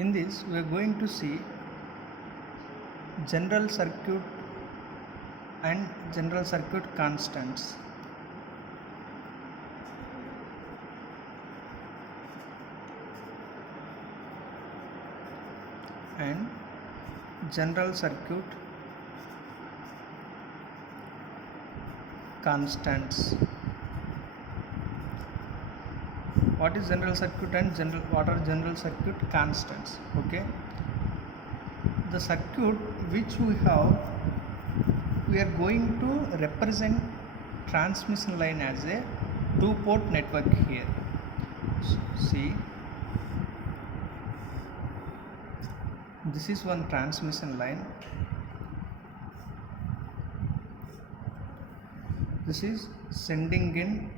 In this we are going to see general circuit and general circuit constants. And general circuit constants. What is general circuit and what are general circuit constants? Okay, the circuit which we have, we are going to represent transmission line as a two-port network here. So, see, this is one transmission line. This is sending in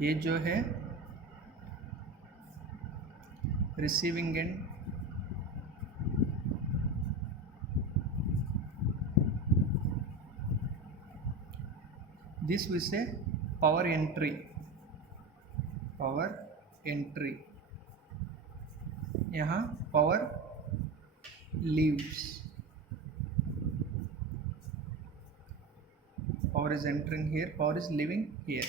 ये जो है receiving end, this we से power entry, यहाँ power leaves, power is entering here, power is leaving here.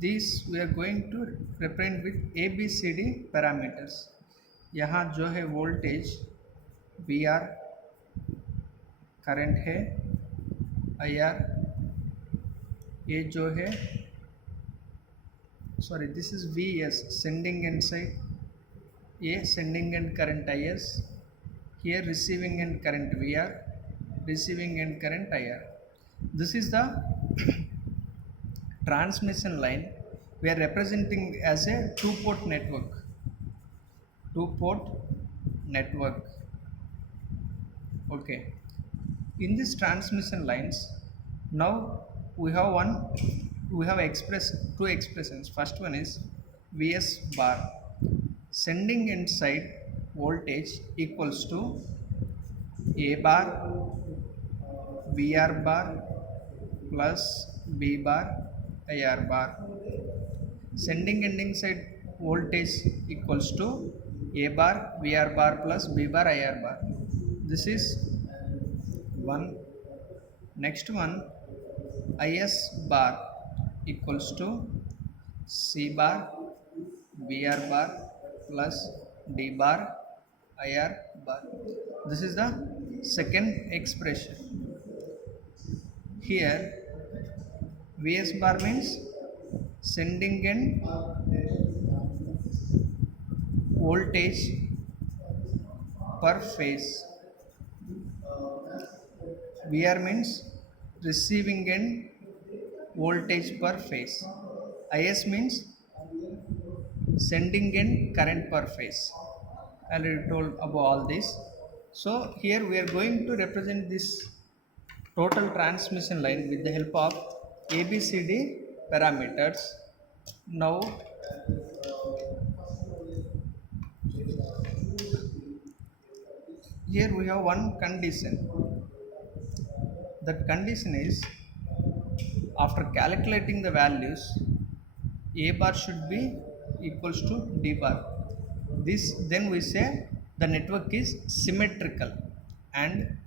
This we are going to represent with ABCD parameters. यहाँ जो है voltage VR, current है IR, ये जो है sorry this is VS sending end side, ये sending end current IS, here receiving end current VR, receiving end current IR. This is the transmission line we are representing as a two-port network. Okay, in this transmission lines, now we have two expressions. First one is VS bar, sending end side voltage equals to A bar VR bar plus B bar IR bar. Sending ending side voltage equals to A bar VR bar plus B bar IR bar. This is one. Next one, IS bar equals to C bar VR bar plus D bar IR bar. This is the second expression. Here VS bar means sending end voltage per phase, VR means receiving end voltage per phase, IS means sending end current per phase. I already told about all this. So here we are going to represent this total transmission line with the help of ABCD parameters. Now here we have one condition. That condition is, after calculating the values, A bar should be equals to D bar. This then we say the network is symmetrical, and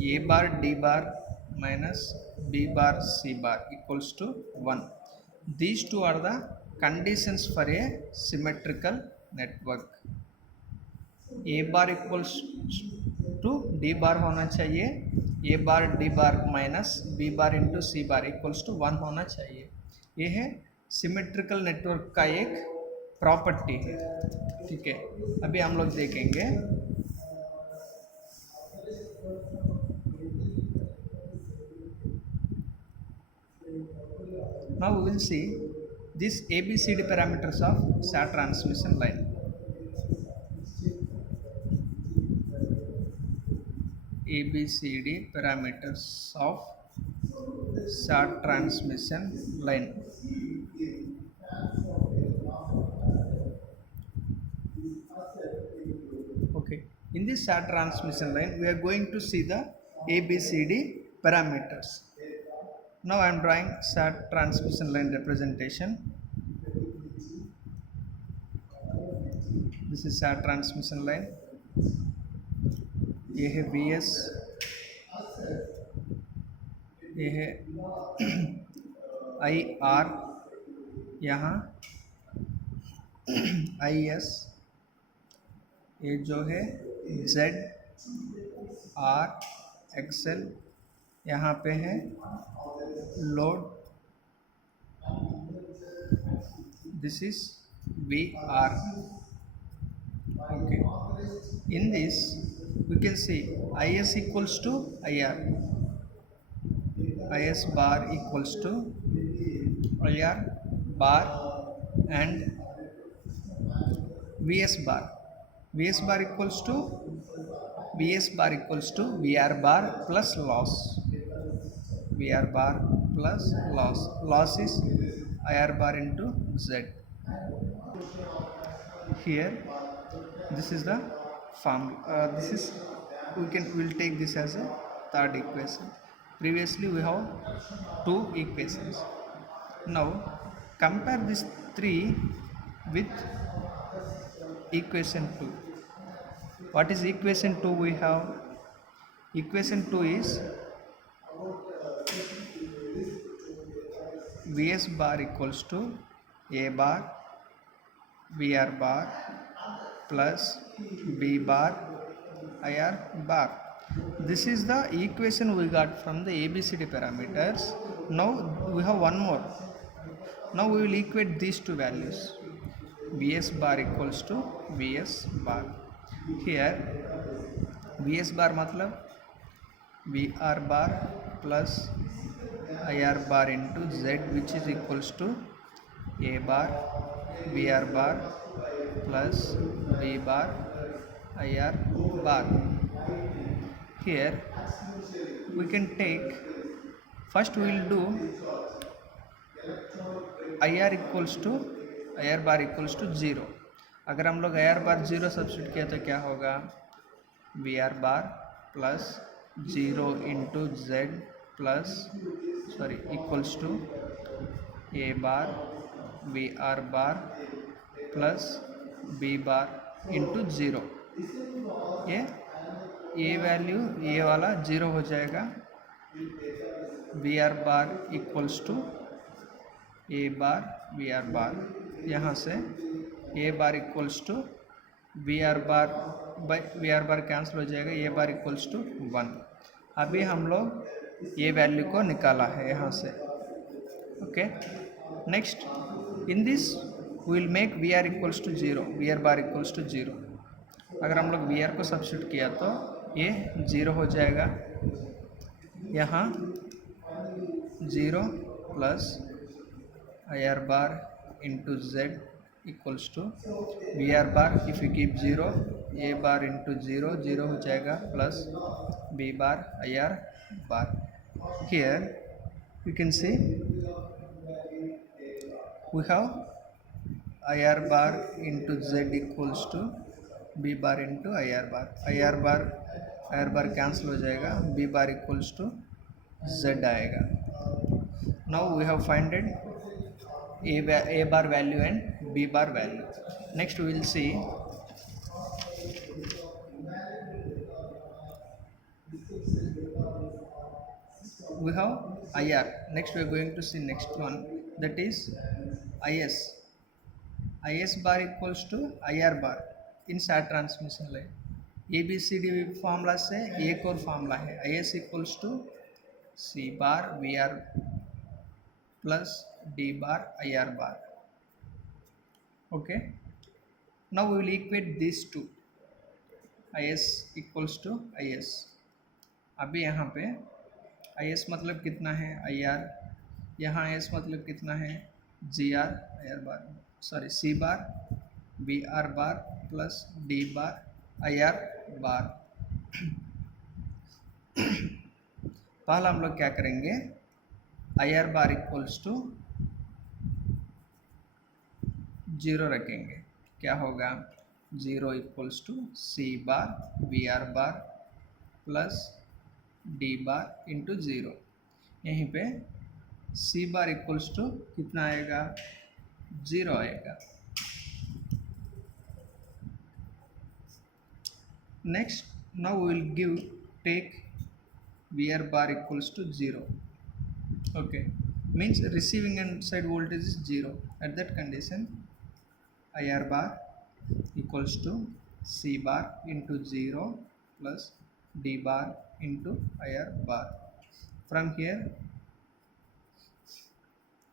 A bar D bar minus B bar C bar equals to 1. These two are the conditions for a symmetrical network. A bar equals to D bar होना चाहिए, A bar D bar minus B bar into C bar equals to 1 होना चाहिए. ये है symmetrical network का एक property है. ठीक है, अभी हम लोग देखेंगे. Now we will see this ABCD parameters of SAT transmission line. ABCD parameters of SAT transmission line. Okay, in this SAT transmission line we are going to see the ABCD parameters. Now I am drawing SAT transmission line representation. This is SAT transmission line. ये है VS, ये है IR, यहाँ IS, ये जो है ZR XL, यहाँ पे है load, this is VR. Okay, in this we can see IS equals to IR, IS bar equals to IR bar, and VS bar equals to VR bar plus loss, VR bar plus loss is IR bar into Z. Here this is the form, this is we'll take this as a third equation. Previously we have two equations. Now compare this 3 with equation 2. What is equation 2? We have equation 2 is VS bar equals to A bar VR bar plus B bar IR bar. This is the equation we got from the ABCD parameters. Now we have one more. Now we will equate these two values. VS bar equals to VS bar. Here VS bar मतलब VR bar plus IR bar into Z, which is equals to A bar VR bar plus B bar IR bar. Here we can take, first we will do IR bar equals to 0. अगर हम लोग IR bar 0 substitute किया तो क्या होगा? VR bar plus 0 into Z plus equals to A bar VR bar plus B bar into 0. ये value ये वाला 0 हो जाएगा. VR bar equals to A bar VR bar, यहाँ से A bar equals to VR bar by VR bar cancel हो जाएगा. A bar equals to 1. अभी हम लोग ये वैल्यू को निकाला है यहाँ से. Okay, next in this will make VR equals to 0, VR bar equals to 0. अगर हम लोग VR को सब्स्टिट्यूट किया तो ये 0 हो जाएगा. यहाँ 0 plus IR bar into Z equals to VR bar. If you keep 0, A bar into 0, 0 हो जाएगा plus B bar IR bar. Here you can see we have IR bar into Z equals to B bar into IR bar. IR bar cancel हो जाएगा. B bar equals to Z आएगा. Now we have finded A bar value and B bar value. Next we will see we have IR. Next we are going to see next one, that is IS. IS bar equals to IR bar in SAT transmission line. ABCD formula से एक और formula है. IS equals to C bar VR plus D bar IR bar. Okay, now we will equate these two. IS equals to IS. अभी यहाँ पे IS मतलब कितना है IR, यहाँ IS मतलब कितना है GR IR bar, C bar VR bar plus D bar IR bar. पहले हम लोग क्या करेंगे, IR bar इक्वल्स टू 0 रखेंगे. क्या होगा? 0 equals to C bar VR bar plus D bar into 0. यहीं पे सी बार इक्वल्स टू कितना आएगा, 0 आएगा। Next now will give take VR bar equals to 0. Okay, means receiving end side voltage is 0. At that condition, IR bar equals to C bar into 0 plus D bar into IR bar. From here,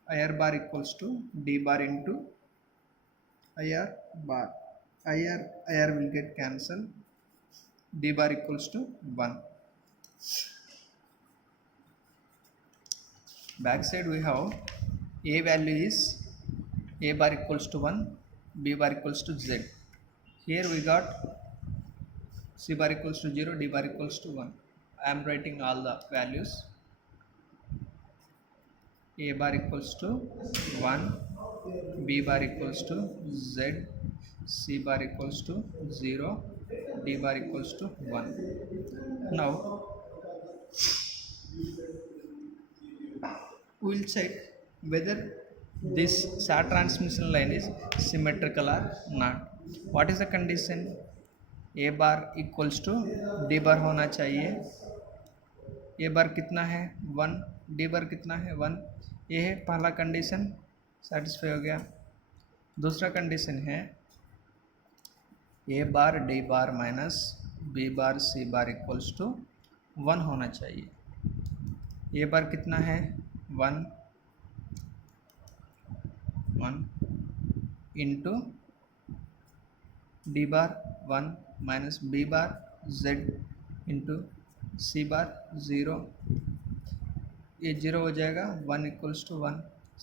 IR bar equals to D bar into IR bar. IR will get cancelled. D bar equals to 1. Back side we have A value is A bar equals to 1, B bar equals to Z. Here we got C bar equals to 0, D bar equals to 1. I am writing all the values. A bar equals to 1, B bar equals to Z, C bar equals to 0, D bar equals to 1. Now we will check whether this SAT transmission line is symmetrical or not. What is the condition? A bar equals to D bar होना चाहिए। A bar कितना है 1, D bar कितना है 1। ये है पहला condition, satisfy हो गया। दूसरा कंडीशन है A bar D bar minus B bar C bar equals to 1 होना चाहिए। A bar कितना है 1 into D bar 1 minus B bar Z into C bar 0, ये 0 हो जाएगा, 1 इक्वल्स टू 1।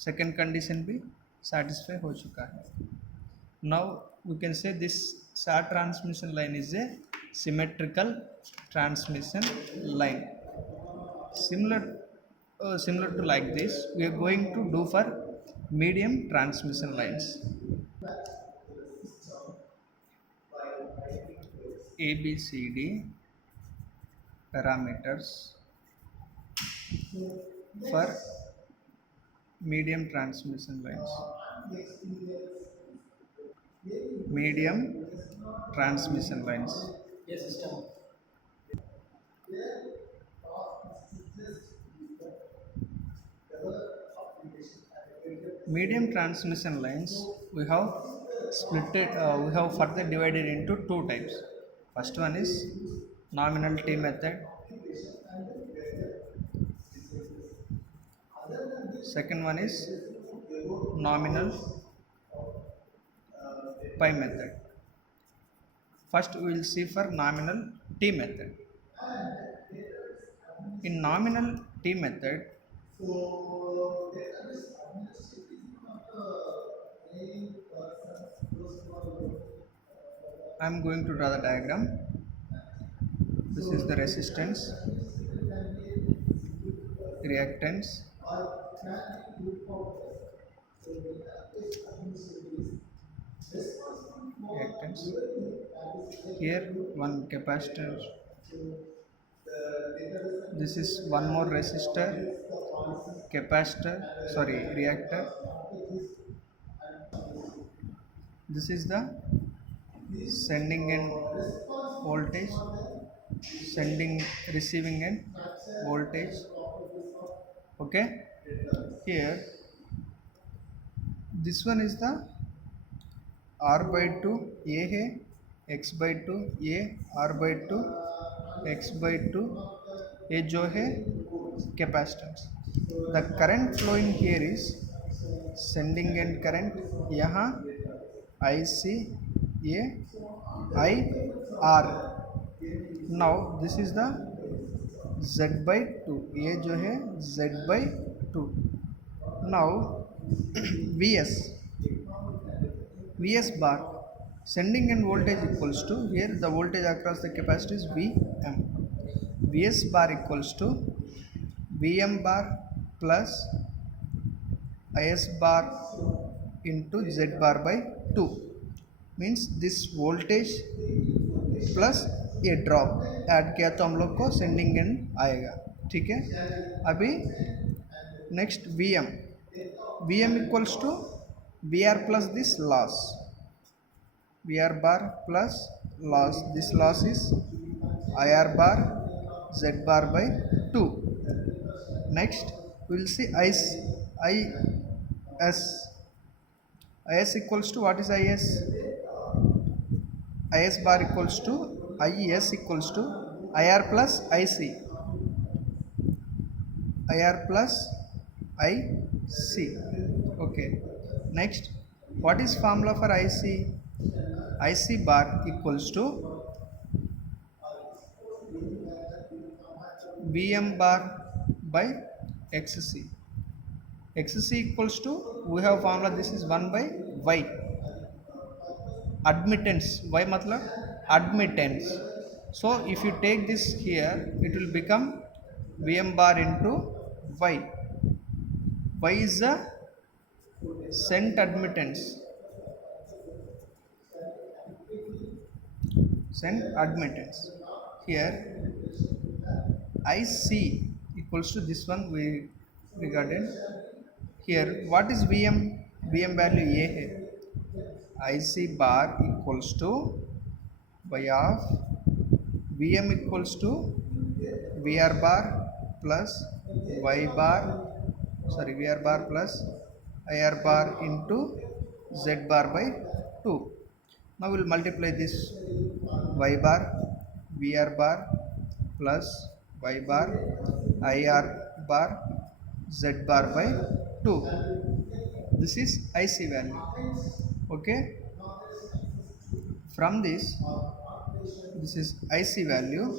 सेकेंड कंडीशन भी सेटिस्फाई हो चुका है। Now we can say this SAT transmission line is a symmetrical transmission line. Similar to like this, we are going to do for medium transmission lines. ABCD parameters for medium transmission lines. Medium transmission lines. Yes, system. Medium transmission lines we have we have further divided into two types. First one is nominal T method. Second one is nominal pi method. First we will see for nominal T method. In nominal T method, I am going to draw the diagram. This is the resistance, reactance, here one capacitor, this is one more resistor, capacitor, sorry, reactor. This is the sending end voltage, receiving end voltage. Okay, here this one is the R by 2 A है, X by 2 A, R by 2 X by 2, ये जो है capacitance. The current flowing here is sending end current, यहाँ IC, ये IR. Now this is the Z by 2, ये जो है Z by 2. Now VS bar, sending end voltage equals to, here the voltage across the capacitor is VM. VS bar equals to VM bar plus IS bar into Z bar by 2. Means this voltage plus ये drop add किया तो हम लोग को sending end आएगा। ठीक है, अभी Next Vm. Vm equals to Vr plus this loss. Vr bar plus loss. This loss is IR bar Z bar by 2. Next we will see IS. IS equals to, what is IS? IS bar equals to IS equals to IR plus IC. IR plus IC. Okay. Next, what is formula for IC? IC bar equals to VM bar by XC. XC equals to, we have formula, this is 1 by Y. Admittance. Y matlab admittance. So if you take this here, it will become VM bar into Y. Y is the sent admittance. Sent admittance. Here IC equals to this one we regarded. Here what is VM? VM value A है. IC bar equals to Y of VM equals to VR bar plus Y bar, VR bar plus IR bar into Z bar by 2. Now we will multiply this Y bar, VR bar plus Y bar, IR bar, Z bar by 2. This is IC value. Okay. From this is IC value.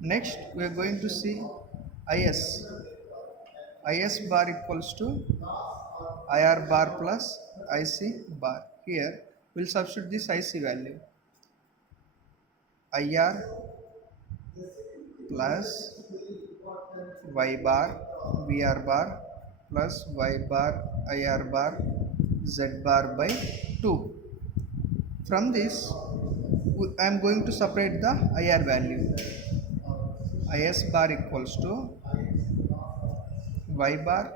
Next we are going to see IS. IS bar equals to IR bar plus IC bar. Here we will substitute this IC value. IR plus Y bar, VR bar plus Y bar, IR bar, Z bar by 2. From this I am going to separate the IR value. IS bar equals to Y bar,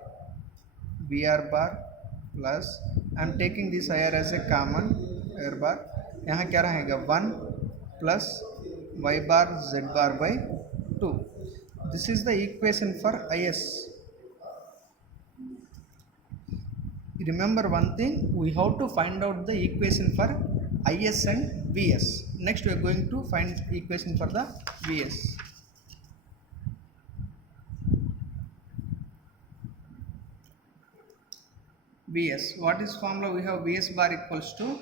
VR bar plus, I am taking this IR as a common IR bar. यहाँ क्या रहेगा 1 plus Y bar Z bar by 2. This is the equation for IS. Remember one thing, we have to find out the equation for IS and VS. Next we are going to find equation for the VS. VS, what is formula? We have VS bar equals to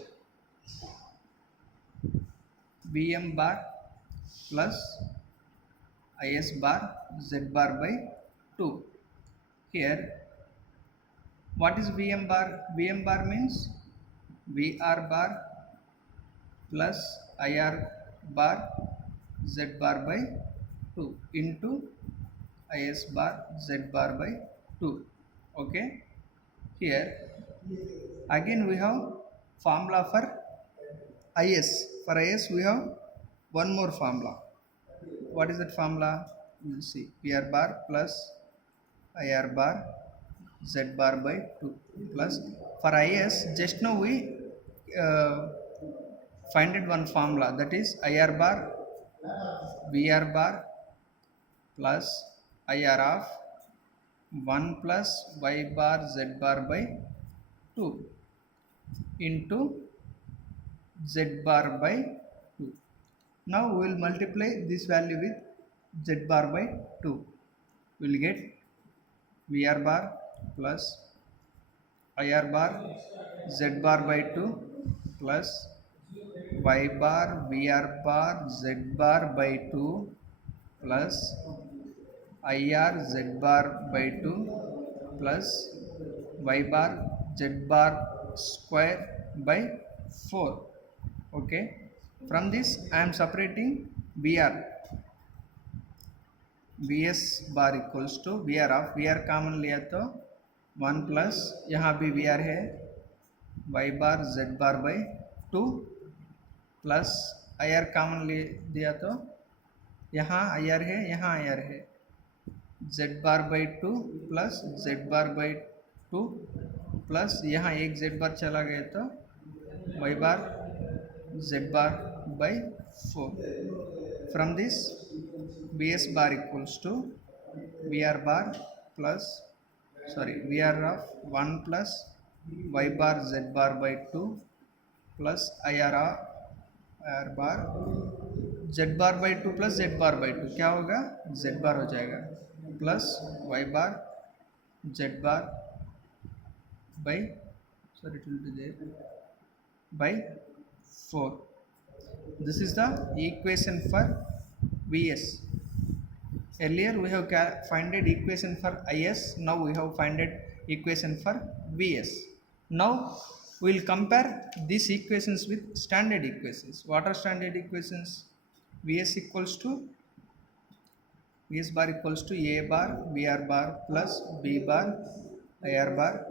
VM bar plus IS bar Z bar by 2. Here what is VM bar? VM bar means VR bar plus IR bar Z bar by 2 into IS bar Z bar by 2. Okay. Here again we have formula for IS. For IS we have one more formula. What is that formula? We will see. PR bar plus IR bar Z bar by 2 plus, for IS just now we find one formula, that is IR bar VR bar plus IR of 1 plus Y bar Z bar by 2 into Z bar by 2. Now we will multiply this value with Z bar by 2. We will get VR bar plus IR bar Z bar by 2 plus Y bar VR bar Z bar by 2 plus IR Z bar by 2 plus Y bar Z bar square by 4. Okay. From this I am separating VR. VS bar equals to VR of, VR common लिया तो 1 plus यहाँ भी VR है Y bar Z bar by 2 plus IR common ले दिया तो यहाँ IR है, यहाँ IR है, z bar by 2 plus z bar by 2 plus यहाँ एक z बार चला गया तो y bar z bar by 4. From this bs bar equals to vr bar plus vr of 1 plus y bar z bar by 2 plus ir bar z bar by 2 plus z bar by 2 क्या होगा z bar हो जाएगा plus y bar z bar by it will be there by 4. This is the equation for Vs. Earlier we have found equation for Is. Now we have found equation for Vs. Now we will compare these equations with standard equations. What are standard equations? Vs bar equals to A bar Vr bar plus B bar Ir bar.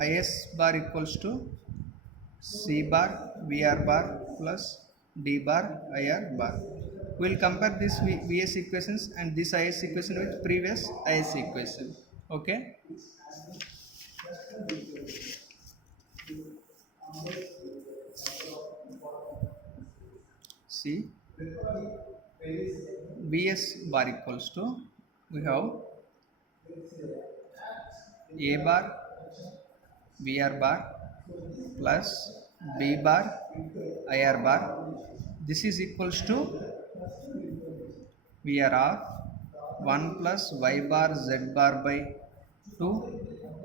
Is bar equals to C bar Vr bar plus D bar Ir bar. We will compare this Vs equations and this Is equation with previous Is equation. Okay. See, Vs bar equals to, we have A bar Vr bar plus B bar Ir bar. This is equals to Vr of 1 plus y bar z bar by 2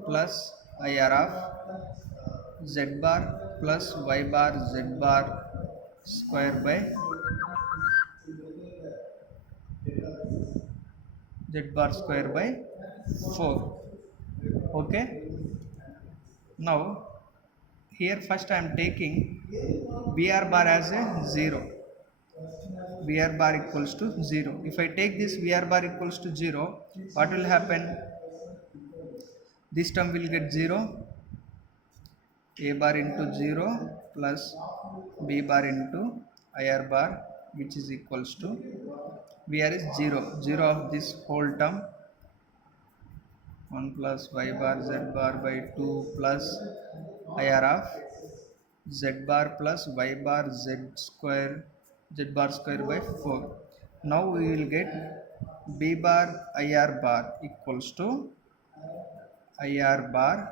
plus Ir of z bar plus y bar z bar square by z bar square by 4. Okay. Now here first I am taking Vr bar as a 0. Vr bar equals to 0. If I take this Vr bar equals to 0, what will happen? This term will get 0. A bar into 0 plus B bar into Ir bar, which is equals to Vr is 0. 0 of this whole term. 1 plus y bar z bar by 2 plus Ir of z bar plus y bar z bar square by 4. Now we will get B bar Ir bar equals to Ir bar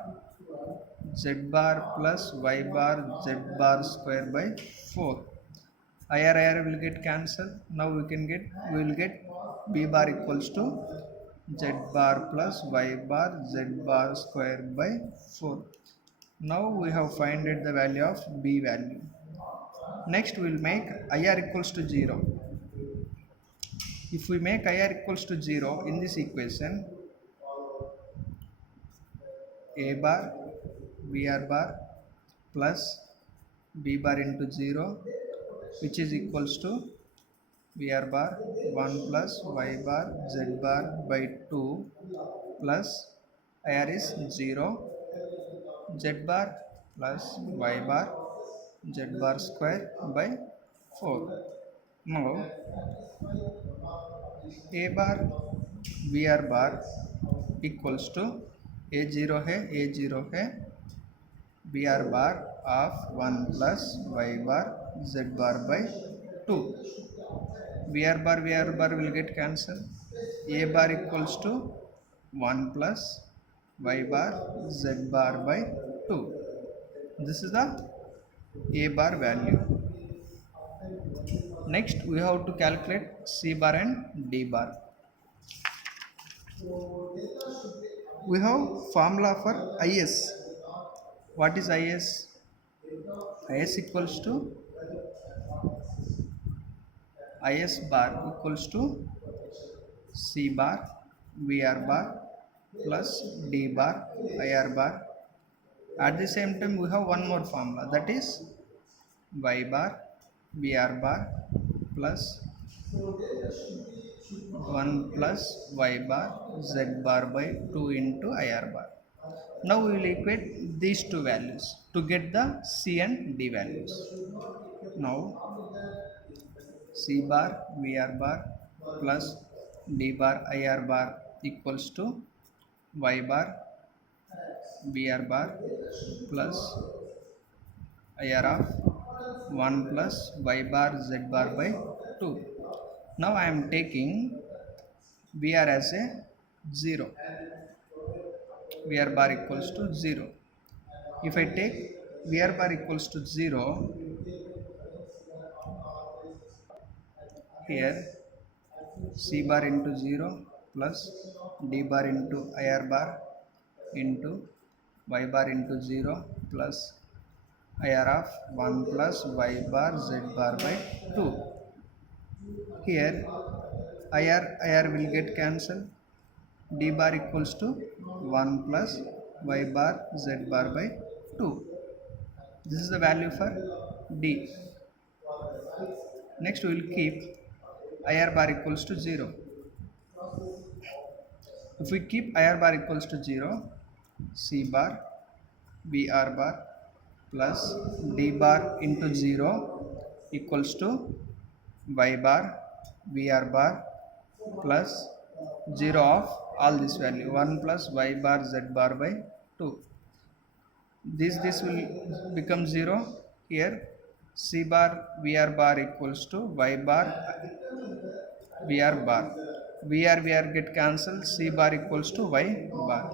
z bar plus y bar z bar square by 4. Ir will get cancelled. Now we will get B bar equals to z bar plus y bar z bar square by 4. Now we have found the value of B value. Next we will make IR equals to 0. If we make IR equals to 0 in this equation, A bar Vr bar plus B bar into 0, which is equals to Vr bar 1 plus y bar z bar by 2 plus IR is 0, z bar plus y bar z bar square by 4. Now A bar Vr bar equals to A0 है Vr bar of 1 plus y bar z bar by 2. Vr bar will get cancelled. A bar equals to 1 plus y bar z bar by 2. This is the A bar value. Next we have to calculate C bar and D bar. We have formula for IS. What is IS? IS equals to IS bar equals to C bar Vr bar plus D bar Ir bar. At the same time we have one more formula, that is y bar Vr bar plus 1 plus y bar z bar by 2 into Ir bar. Now we will equate these two values to get the C and D values. Now C bar Vr bar plus d bar ir bar equals to y bar br bar plus ir of 1 plus y bar z bar by 2. Now I am taking br as a 0, br bar equals to 0. If I take br bar equals to 0, here c bar into 0 plus d bar into ir bar into y bar into 0 plus ir of 1 plus y bar z bar by 2. Here ir will get cancelled, d bar equals to 1 plus y bar z bar by 2. This is the value for d. Next we will keep ir bar equals to 0. If we keep ir bar equals to 0, c bar br bar plus d bar into 0 equals to y bar br bar plus 0 of all this value 1 plus y bar z bar by 2. This will become 0. Here c bar br bar equals to y bar br bar. Br get cancelled, c bar equals to y bar.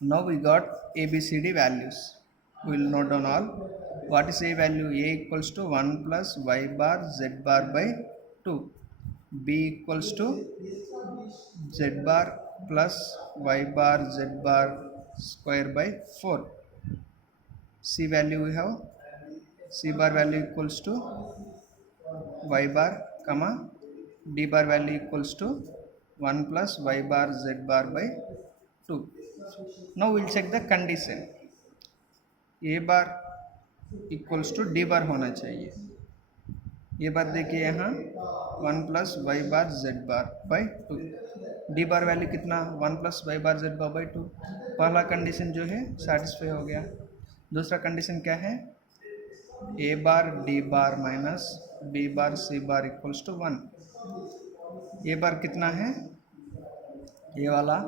Now we got ABCD values. We will note down all. What is A value? A equals to 1 plus y bar z bar by 2. B equals to z bar plus y bar z bar square by 4. C value we have, C bar value equals to y bar comma d bar value equals to 1 plus y bar z bar by 2. Now we will check the condition. A bar equals to D bar होना चाहिए. ये bar देखिए यहाँ 1 plus Y bar Z bar by 2. D bar value कितना 1 plus Y bar Z bar by 2. पहला condition जो है satisfy हो गया. दूसरा कंडीशन क्या है? A bar d bar minus b bar c bar equals to 1. A bar कितना है? ये वाला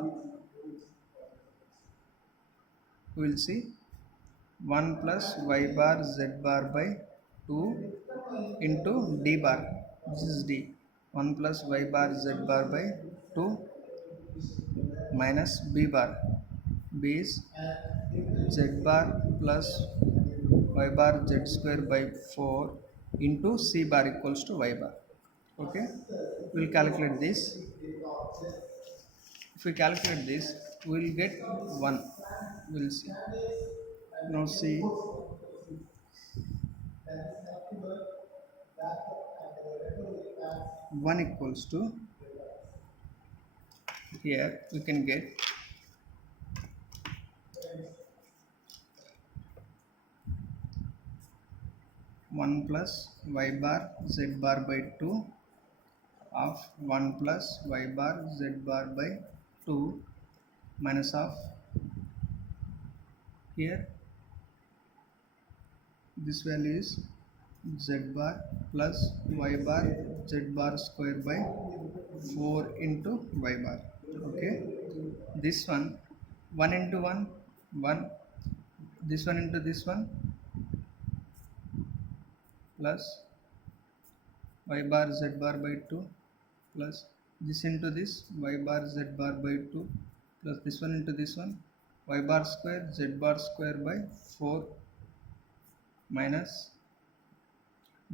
will see 1 plus y bar z bar by 2 into d bar. This is d. 1 plus y bar z bar by 2 minus b bar. B is z bar plus y bar z square by 4 into c bar equals to y bar. Okay, we will calculate this. If we calculate this, we will get 1. We will see. Now see, one equals to, here we can get 1 plus y bar z bar by 2 of 1 plus y bar z bar by 2 minus of, here this value is z bar plus y bar z bar square by 4 into y bar. Okay, this one 1 into 1 1, this one into this one plus y bar z bar by 2 plus this into this y bar z bar by 2 plus this one into this one y bar square z bar square by 4 minus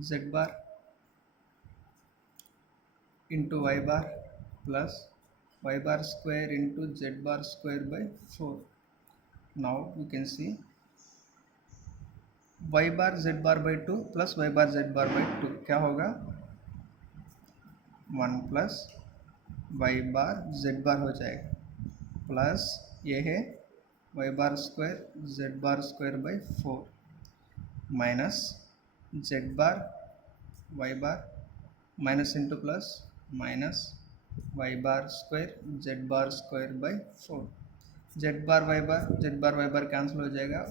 z bar into y bar plus y bar square into z bar square by 4. Now we can see y bar z bar by 2 plus y bar z bar by 2 क्या होगा? 1 plus y bar z bar हो जाएगा plus ये है y bar square z bar square by 4 minus z bar y bar minus into plus minus y bar square z bar square by 4. z bar cancel हो जाएगा.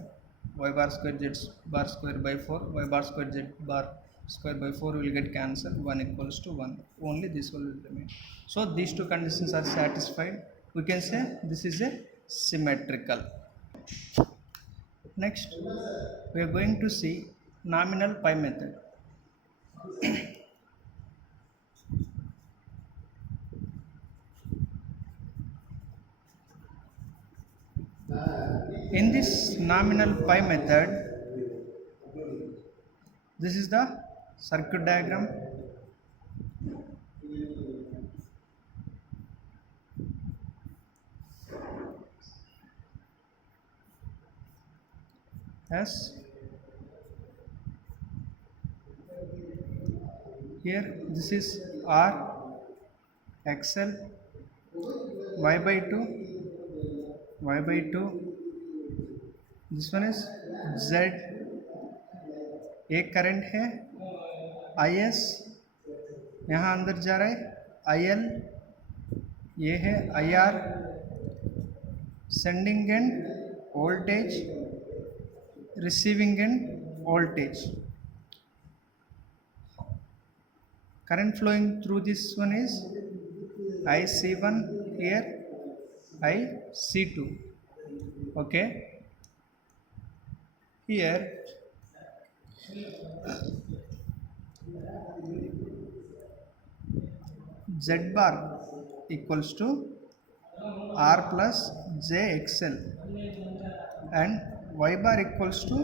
y bar square z bar square by 4, y bar square z bar square by 4 will get cancelled, 1 equals to 1, only this will remain. So these two conditions are satisfied, we can say this is a symmetrical. Next we are going to see nominal pi method. In this nominal pi method, this is the circuit diagram. Yes, here this is R, XL, Y by 2, Y by 2, this one is Z, एक current है IS, यहाँ अंदर जा रहा है IL, ये है IR, sending end voltage, receiving end voltage. Current flowing through this one is IC1 here, IC2. Okay, here Z bar equals to R plus JXL and Y bar equals to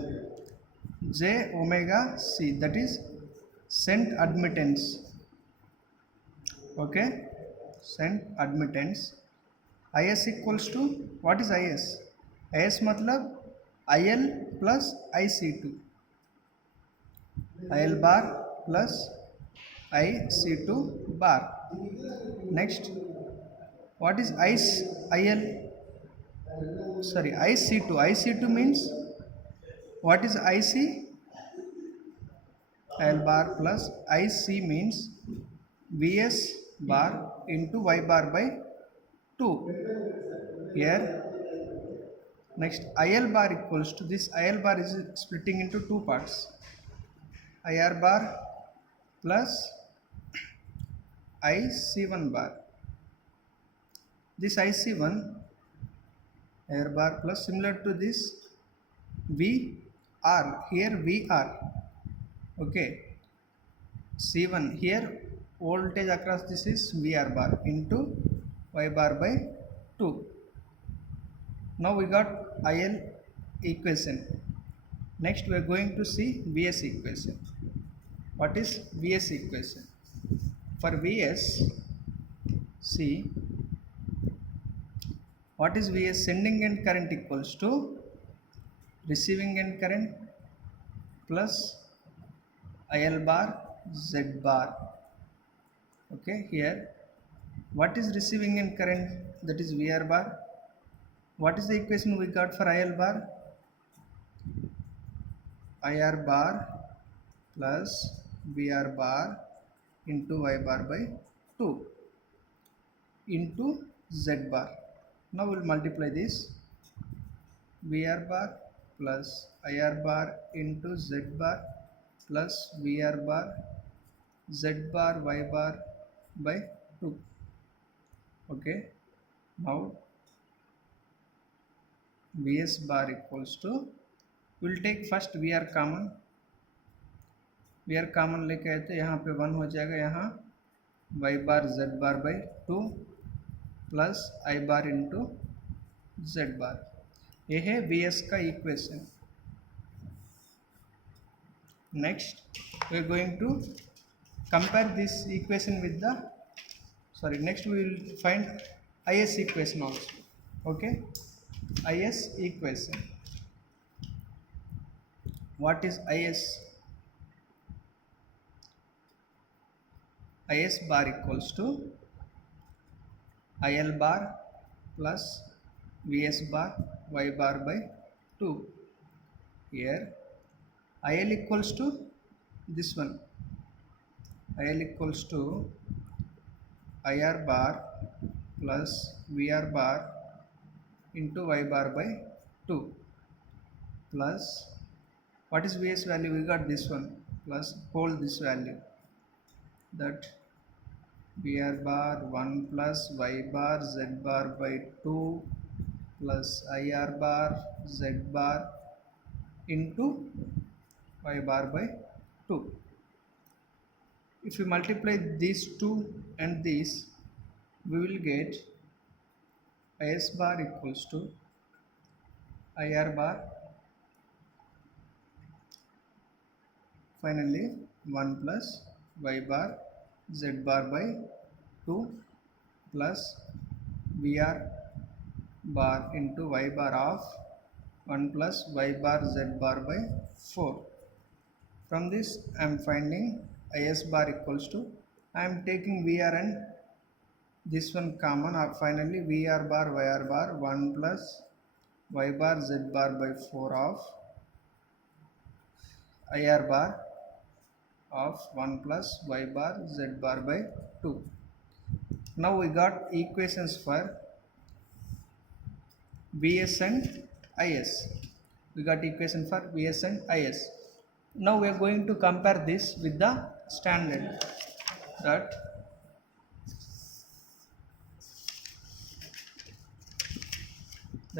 J omega C, that is sent admittance. Okay, sent admittance. IS equals to, what is IS? IS मतलब IL plus IC2, IL bar plus IC2 bar. Next, what is IL? Sorry, IC2. IC2 means, what is IC? IL bar plus IC means VS bar into Y bar by 2. Here, next IL bar equals to, this IL bar is splitting into two parts, IR bar plus IC1 bar. This IC1 IR bar plus, similar to this VR, here VR. Okay, C1 here voltage across this is VR bar into Y bar by 2. Now we got IL equation. Next we are going to see VS equation. What is VS equation? For VS, see, what is VS? Sending end current equals to receiving end current plus IL bar Z bar. Okay, here what is receiving end current? That is VR bar. What is the equation we got for IL bar? IR bar plus VR bar into Y bar by 2 into Z bar. Now we will multiply this, VR bar plus IR bar into Z bar plus VR bar Z bar Y bar by 2. Okay, now VS bar equals to, we'll take first VR common. VR common लेके आए तो यहाँ पे 1 हो जाएगा, यहाँ Y bar Z bar by 2 plus I bar into Z bar. ये है VS का equation. Next we are going to compare this equation with the, next we will find IS equation also. Okay, IS equation. What is IS? IS bar equals to IL bar plus VS bar Y bar by 2. Here IL equals to this one, IL equals to IR bar plus VR bar into Y bar by 2 plus, what is VS value? We got this one, plus hold this value, that br bar 1 plus y bar z bar by 2 plus ir bar z bar into y bar by 2. If we multiply these two and these, we will get is bar equals to ir bar, finally 1 plus y bar z bar by 2 plus vr bar into y bar of 1 plus y bar z bar by 4. From this I am finding is bar equals to, I am taking vr and this one common, or finally vr bar yr bar 1 plus y bar z bar by 4 of ir bar of 1 plus y bar z bar by 2. Now we got equations for Vs and Is. We got equation for Vs and Is. Now we are going to compare this with the standard, that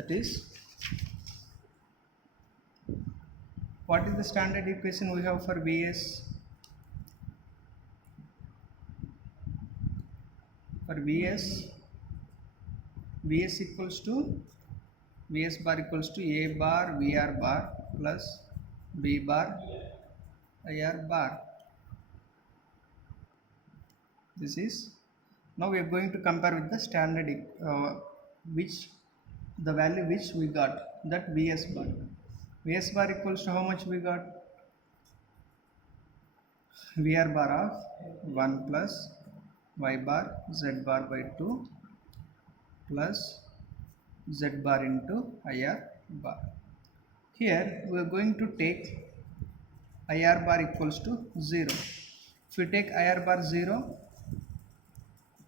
is, what is the standard equation we have for Vs? For Vs equals to Vs bar equals to a bar vr bar plus b bar ir bar. This is, now we are going to compare with the standard which the value which we got, that Vs bar. Vs bar equals to how much we got? Vr bar of 1 plus y bar z bar by 2 plus z bar into ir bar. Here we are going to take ir bar equals to 0. If we take ir bar 0,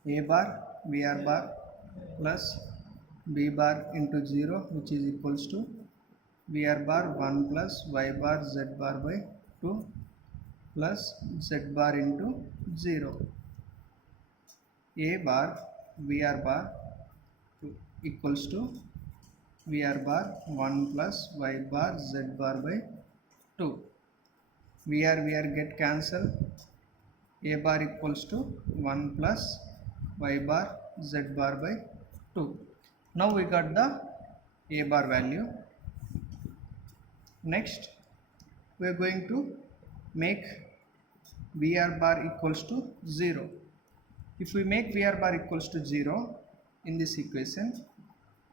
a bar vr bar plus b bar into 0, which is equals to vr bar 1 plus y bar z bar by 2 plus z bar into 0. A bar vr bar equals to vr bar 1 plus y bar z bar by 2. Vr get cancelled. A bar equals to 1 plus y bar z bar by 2. Now we got the a bar value. Next we are going to make vr bar equals to 0. If we make vr bar equals to 0 in this equation,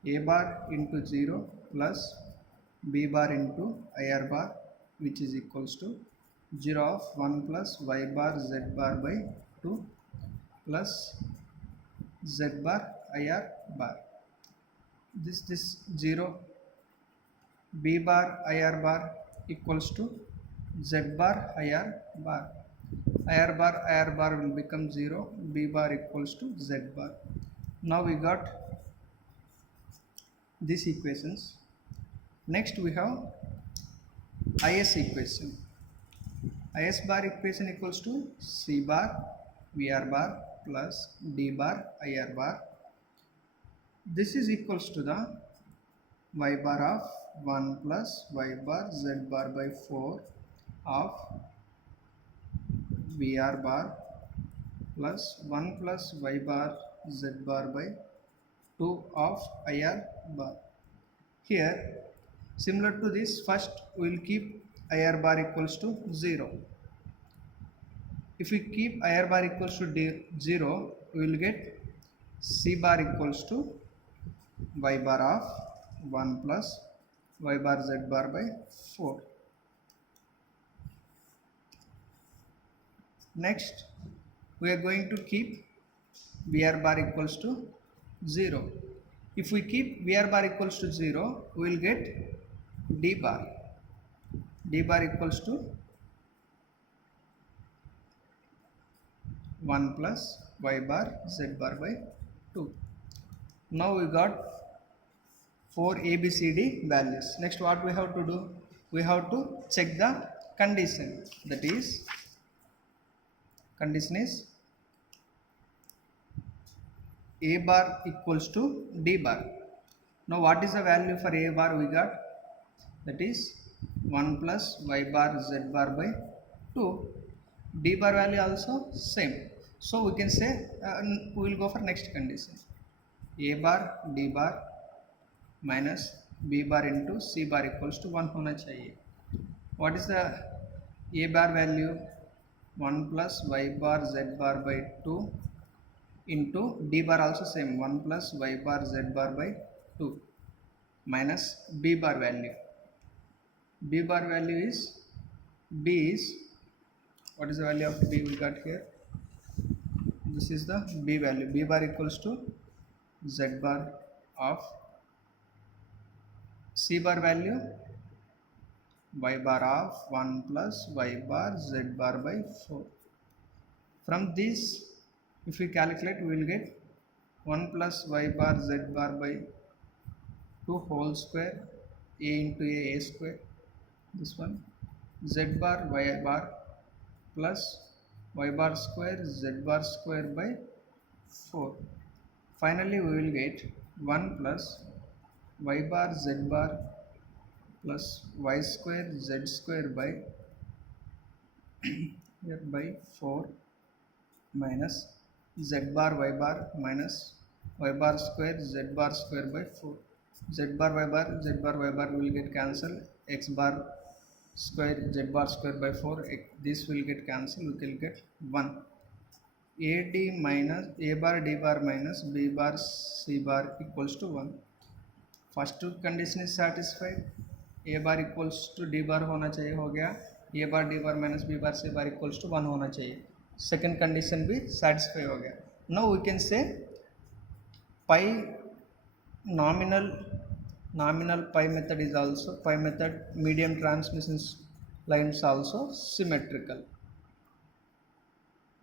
a bar into 0 plus b bar into ir bar, which is equals to 0 of 1 plus y bar z bar by 2 plus z bar ir bar. This 0, b bar ir bar equals to z bar ir bar. Ir bar will become 0, b bar equals to z bar. Now we got these equations. Next we have is equation. Is bar equation equals to c bar vr bar plus d bar ir bar. This is equals to the y bar of 1 plus y bar z bar by 4 of vr bar plus 1 plus y bar z bar by 2 of ir bar. Here, similar to this, first we will keep ir bar equals to 0. If we keep ir bar equals to 0, we will get c bar equals to y bar of 1 plus y bar z bar by 4. Next we are going to keep vr bar equals to 0. If we keep vr bar equals to 0, we will get d bar. D bar equals to 1 plus y bar z bar by 2. Now we got 4 ABCD values. Next what we have to do? We have to check the condition, that is condition is a bar equals to d bar. Now what is the value for a bar we got? That is 1 plus y bar z bar by 2. D bar value also same. So we can say we will go for next condition. A bar d bar minus b bar into c bar equals to 1 होना चाहिए. What is the a bar value? 1 plus y bar z bar by 2 into d bar also same, 1 plus y bar z bar by 2 minus b bar value. B bar value is, b is, what is the value of b we got here? This is the b value. B bar equals to z bar of c bar value, y bar of 1 plus y bar z bar by 4. From this, if we calculate, we will get 1 plus y bar z bar by 2 whole square, a into a square, this one, z bar y bar plus y bar square z bar square by 4. Finally we will get 1 plus y bar z bar plus y square z square by here by 4 minus z bar y bar minus y bar square z bar square by 4. Z bar y bar will get cancelled, x bar square z bar square by 4, this will get cancelled, we will get 1. AD minus a bar d bar minus b bar c bar equals to 1. First condition is satisfied, a bar equals to d bar होना चाहिए, हो गया. a bar d bar minus b bar c bar equals to 1 होना चाहिए. Second condition भी satisfy हो गया. Now we can say pi nominal pi method is also, pi method medium transmission lines also symmetrical.